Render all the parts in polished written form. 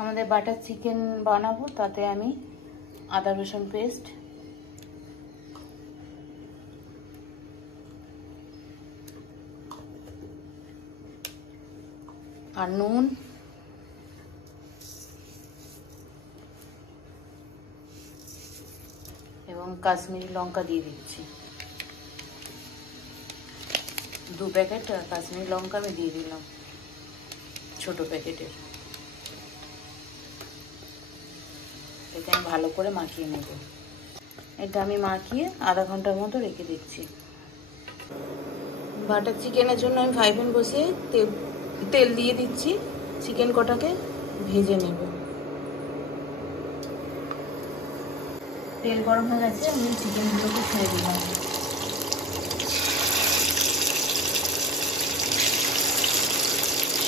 আমাদের butter chicken বানাবো, তাতে আমি আদা রসুন পেস্ট, আর নুন, এবং কাশ্মীরি লঙ্কা দিয়ে দিচ্ছি। 2 প্যাকেট কাশ্মীরি লঙ্কা আমি দিয়ে দিলাম, ছোট প্যাকেটের। এটা আমি ভালো করে মাখিয়ে নেব। এটা আমি মাখিয়ে আধা ঘন্টার মতো রেখে দিচ্ছি। বাটার চিকেনের জন্য আমি ফ্রাই প্যান বসিয়ে তেল দিয়ে দিচ্ছি। চিকেন কটাকে ভেজে নেব। তেল গরম হয়ে গেছে, আমি চিকেনগুলোকে ছেড়ে দিলাম।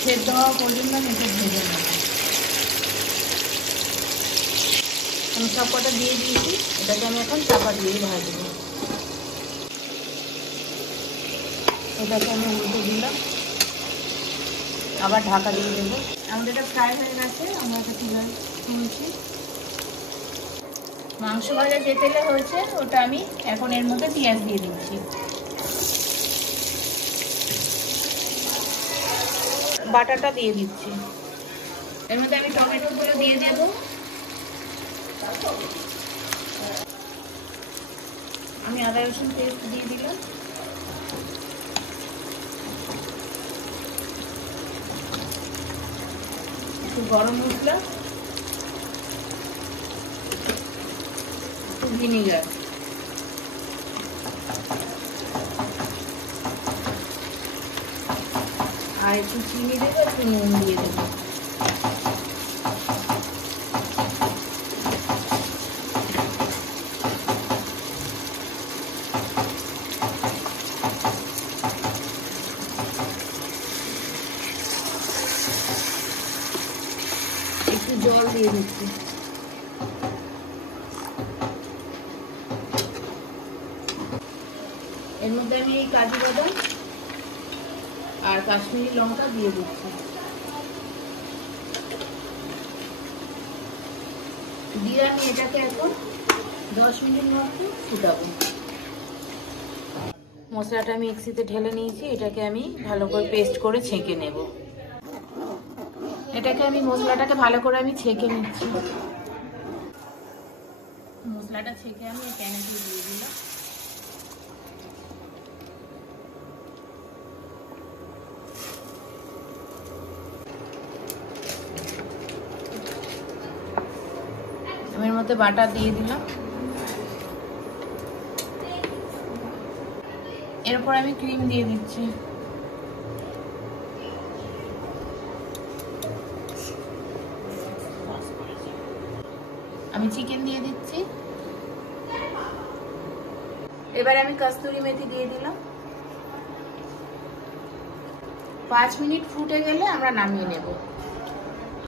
সেদ্ধ হওয়া পর্যন্ত আমি এটা ভেজে নেব। আমি সব কটা দিয়ে দিয়েছি, এটাকে আমি এখন চাপা দিয়ে ভাজবো। এটাকে আমি উল্টে দিলাম, আবার ঢাকা দিয়ে দেবো। আমাদের এটা ফ্রাই হয়ে গেছে, আমরা এটা তুলছি। মাংস ভাজা যে তেলে হয়েছে ওটা আমি এখন এর মধ্যে পেঁয়াজ দিয়ে দিচ্ছি। বাটাটা দিয়ে দিচ্ছি। এর মধ্যে আমি টমেটোগুলো দিয়ে দেবো। আমি আদা রসুন পেস্ট দিয়ে দিলাম। একটু গরম মশলা, একটু ভিনেগার, আর একটু চিনি দেবো, একটু নুন দিয়ে দেবো। একটু জল দিয়ে দিচ্ছি। এর মধ্যে আমি এই কাজু বাদাম আর কাশ্মীরি লঙ্কা দিয়ে দিচ্ছি। দিয়ে আমি এটাকে এখন 10 মিনিট মতো ফুটাবো। মশলাটা আমি মিক্সিতে ঢেলে নিয়েছি, এটাকে আমি ভালো করে পেস্ট করে ছেঁকে নেব। এটাকে আমি মশলাটাকে ভালো করে আমি ছেঁকে নিচ্ছি। মশলাটা ছেঁকে আমি এই প্যানে দিয়ে দিলাম। আমি এর মধ্যে বাটার দিয়ে দিলাম। এরপর আমি ক্রিম দিয়ে দিচ্ছি। আমি চিকেন দিয়ে দিচ্ছি। এবারে আমি কস্তুরি মেথি দিয়ে দিলাম। 5 মিনিট ফুটে গেলে আমরা নামিয়ে নেব।